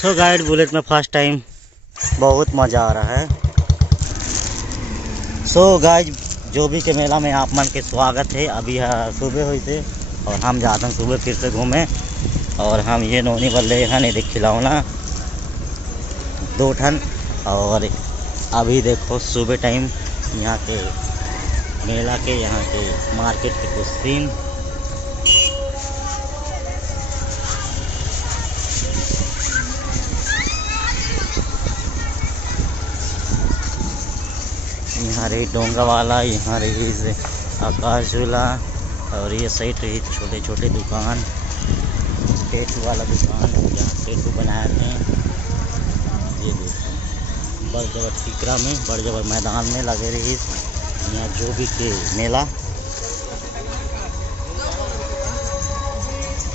सो guide bullet में first time बहुत मज़ा आ रहा है। सो गाइज जो भी के मेला में आप मन के स्वागत है। अभी सुबह हुई थे और हम जाते हैं सुबह फिर से घूमें। और हम ये नोनी बल्ले यहाँ नहीं देख खिलाऊना 2 ठन। और अभी देखो सुबह टाइम यहाँ के मेला के यहाँ के मार्केट के कुछ सीन। यहाँ रही डोंगा वाला, यहाँ रही आकाश झूला और ये साइड रही छोटे छोटे दुकान, टेटू वाला दुकान जहाँ टेटू बनाए हैं। ये देखो बड़ जबर टिकरा में बड़ जबर मैदान में लगे रही यहाँ जो भी के मेला।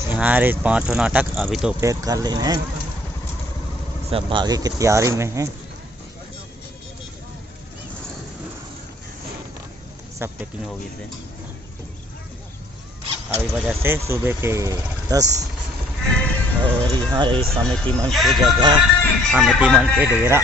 यहाँ रही 5 नाटक अभी तो पैक कर लेने हैं, सब भागे की तैयारी में हैं। सब पैकिंग होगी से अभी वजह से सुबह के 10। और यहाँ रही समिति मन की जगह, समिति मन के डेरा।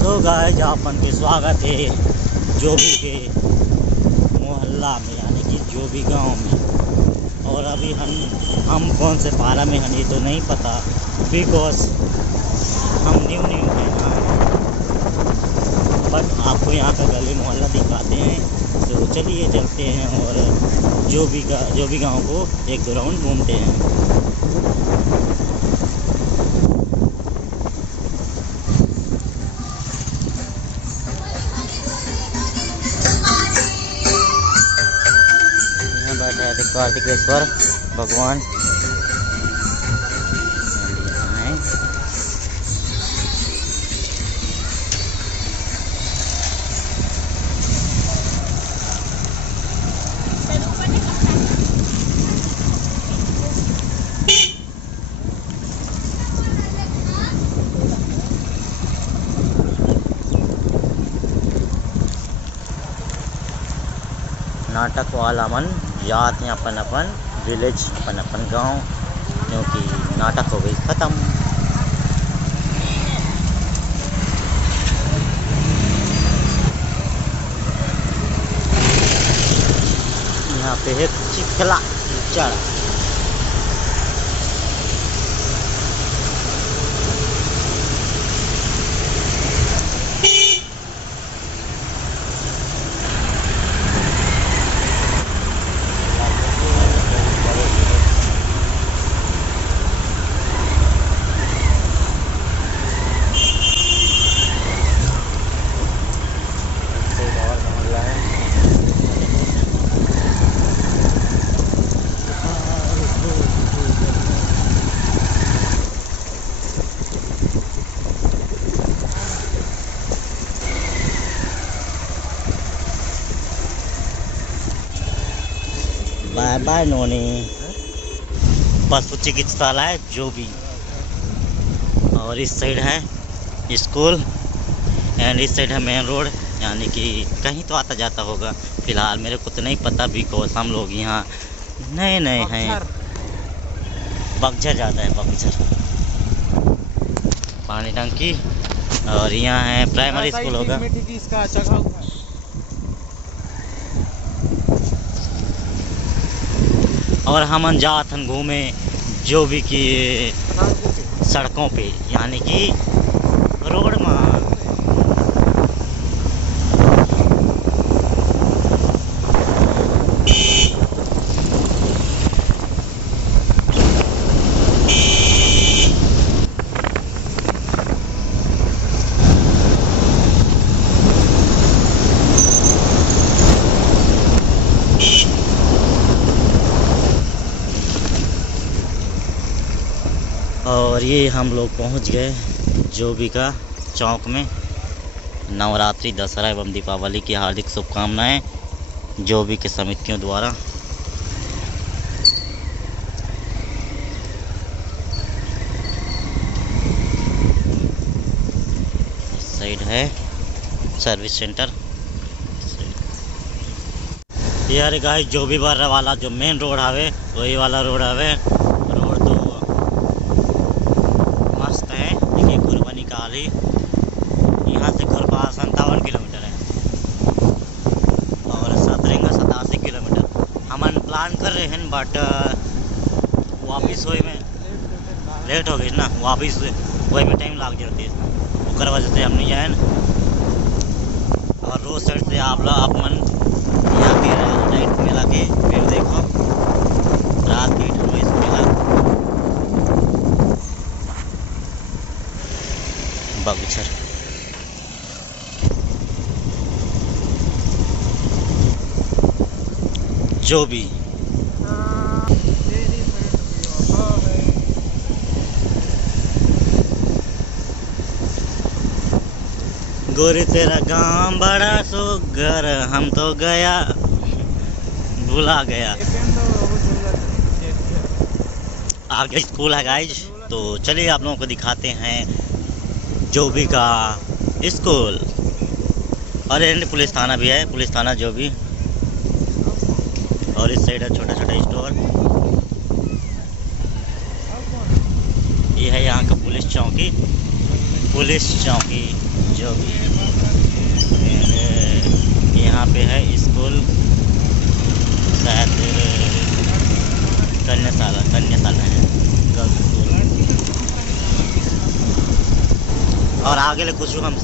तो गाइस आपन के स्वागत है जो भी के मोहल्ला में यानी कि जो भी गांव में। और अभी हम कौन से पारा में हैं ये तो नहीं पता बिकॉज हम न्यू हैं यहाँ। बट आपको यहाँ का गली मोहल्ला दिखाते हैं, तो चलिए चलते हैं और जो भी गांव को 1-2 राउंड घूमते हैं। कार्तिकेश्वर भगवान नाटक वाला मन जाते हैं अपन विलेज अपन गांव, क्योंकि नाटक हो गई ख़त्म। यहाँ पे है चिखला कीचड़। बाय बाय नोनी। पशु चिकित्सालय जो भी। और इस साइड है स्कूल एंड इस साइड है मेन रोड, यानी कि कहीं तो आता जाता होगा। फिलहाल मेरे को तो नहीं पता बिकॉज हम लोग यहाँ नए नए हैं। बगझर ज़्यादा है, बगझर पानी टंकी। और यहाँ है प्राइमरी स्कूल होगा। और हम जात हन घूमे जो भी कि सड़कों पे, यानी कि रोड में। और ये हम लोग पहुंच गए जो भी का चौक में। नवरात्रि, दशहरा एवं दीपावली की हार्दिक शुभकामनाएं जो भी के समितियों द्वारा। है सर्विस सेंटर। यार गाइस जो भी बर्रा वाला जो मेन रोड हवे वही वाला रोड हवे। रोड तो मस्त है। देखिए कुर्बानी काली यहाँ से घर पास 57 किलोमीटर है और सतरंगा 87 किलोमीटर। हम प्लान कर रहे हैं बट वापिस वही में लेट हो गई ना, वापिस वही में टाइम लग जाती है, उसकर वजह से हम नहीं जाए। और रोड साइड से आप मन यहाँ के नाइट मेला के व्यू देखो, रात के इस मेला बगीचर। जो भी गोरी तेरा गांव बड़ा सुगर, हम तो गया भुला गया। आगे स्कूल है गाइज, तो चलिए आप लोगों को दिखाते हैं जो भी का स्कूल। और एंड पुलिस थाना भी है, पुलिस थाना जो भी। और इस साइड है छोटा छोटा स्टोर। ये है यहाँ का पुलिस चौकी जो भी। यहाँ पे है स्कूल, शायद कन्याशाला है गर्ल्स स्कूल। और आगे ले कुछ हम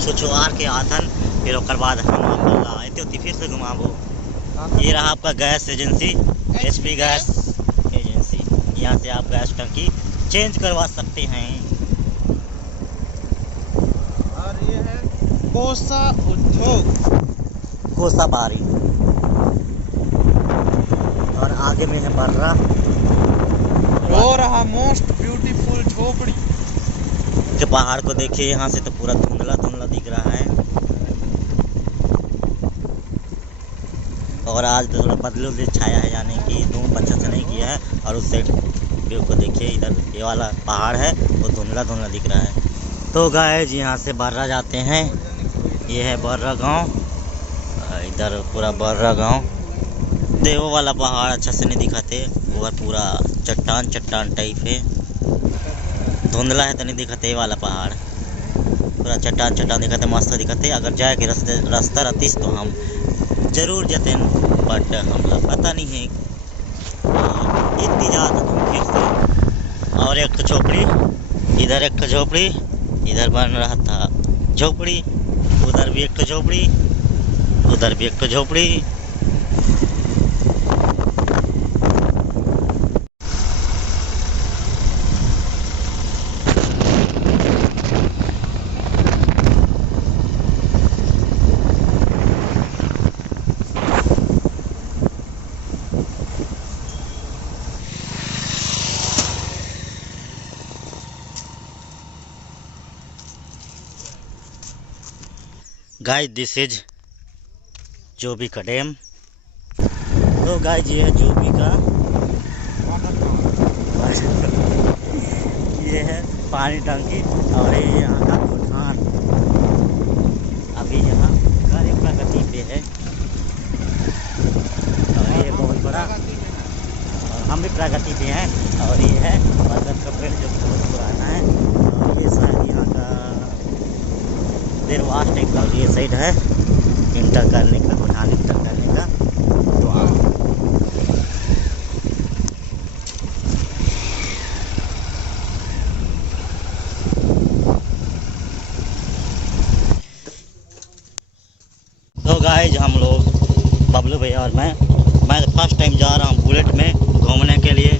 छुछुआर के आथन, फिर उसके बाद हम आए थे फिर से घुमाबो। ये रहा आपका gas agency, HP gas agency. यहाँ से आप गैस टंकी चेंज करवा सकते हैं। और ये है कोसा उद्योग, कोसा बारी। और आगे में है बर्रा। वो रहा मोस्ट ब्यूटीफुल झोपड़ी। जो पहाड़ को देखिए यहाँ से तो पूरा धुंधला धुंधला दिख रहा है। और आज तो थोड़ा बदलों से छाया है, यानी कि धूप अच्छे से नहीं किया है। और उस साइड व्यू को देखिए, इधर ये वाला पहाड़ है वो धुंधला धुंधला दिख रहा है। तो गाइस यहाँ से बर्रा जाते हैं। ये है बर्रा गांव, इधर पूरा बर्रा गांव। देवो वाला पहाड़ अच्छा से नहीं दिखाते, वो पूरा चट्टान टाइप है, धुंधला है तो नहीं दिखाते। ये वाला पहाड़ पूरा चट्टान दिखाते, मस्त दिखाते। अगर जाए के रास्ता रहतीस तो हम जरूर जाते, बट हम लोग पता नहीं है इतनी ज़्यादा तुम फिर से। और एक झोपड़ी, इधर एक झोपड़ी, इधर बन रहा था झोपड़ी, उधर भी एक झोपड़ी, उधर भी एक झोपड़ी। गाइस दिस इज जोबी का डैम। तो गाइस ये है जोबी का ये है पानी टंकी। और ये यहाँ का गुठान। अभी यहाँ कार्य प्रगति पे है और ये बहुत बड़ा, और हम भी प्रगति पे हैं। और ये है बरगद का पेड़ जो बहुत पुराना है। और ये शायद यहाँ का देरवास टाइप का ये साइड है इंटर करने का, गुठान इंटर करने का। तो गाइस हम लोग बबलू भैया और मैं फर्स्ट टाइम जा रहा हूँ बुलेट में घूमने के लिए।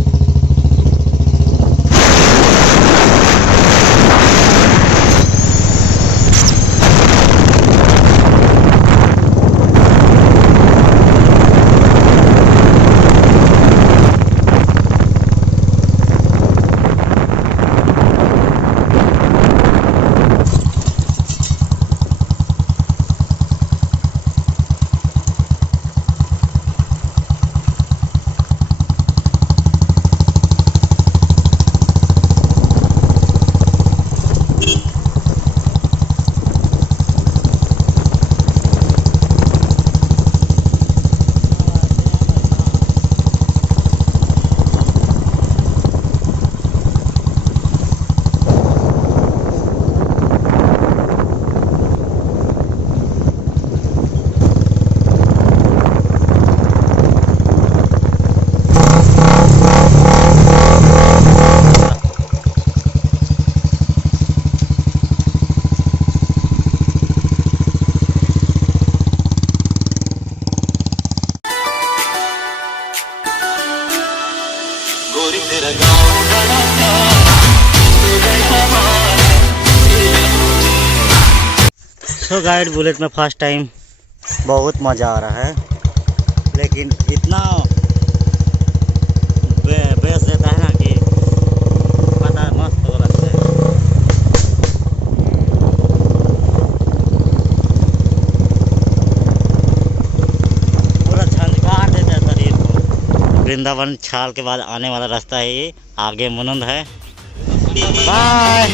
सो गाइड बुलेट में फर्स्ट टाइम बहुत मज़ा आ रहा है, लेकिन इतना बेस देता है ना कि पता मस्त हो लगता है। पूरा झंझकार देता है शरीर को। वृंदावन छाल के बाद आने वाला रास्ता है ये, आगे मुनंद है। बाय।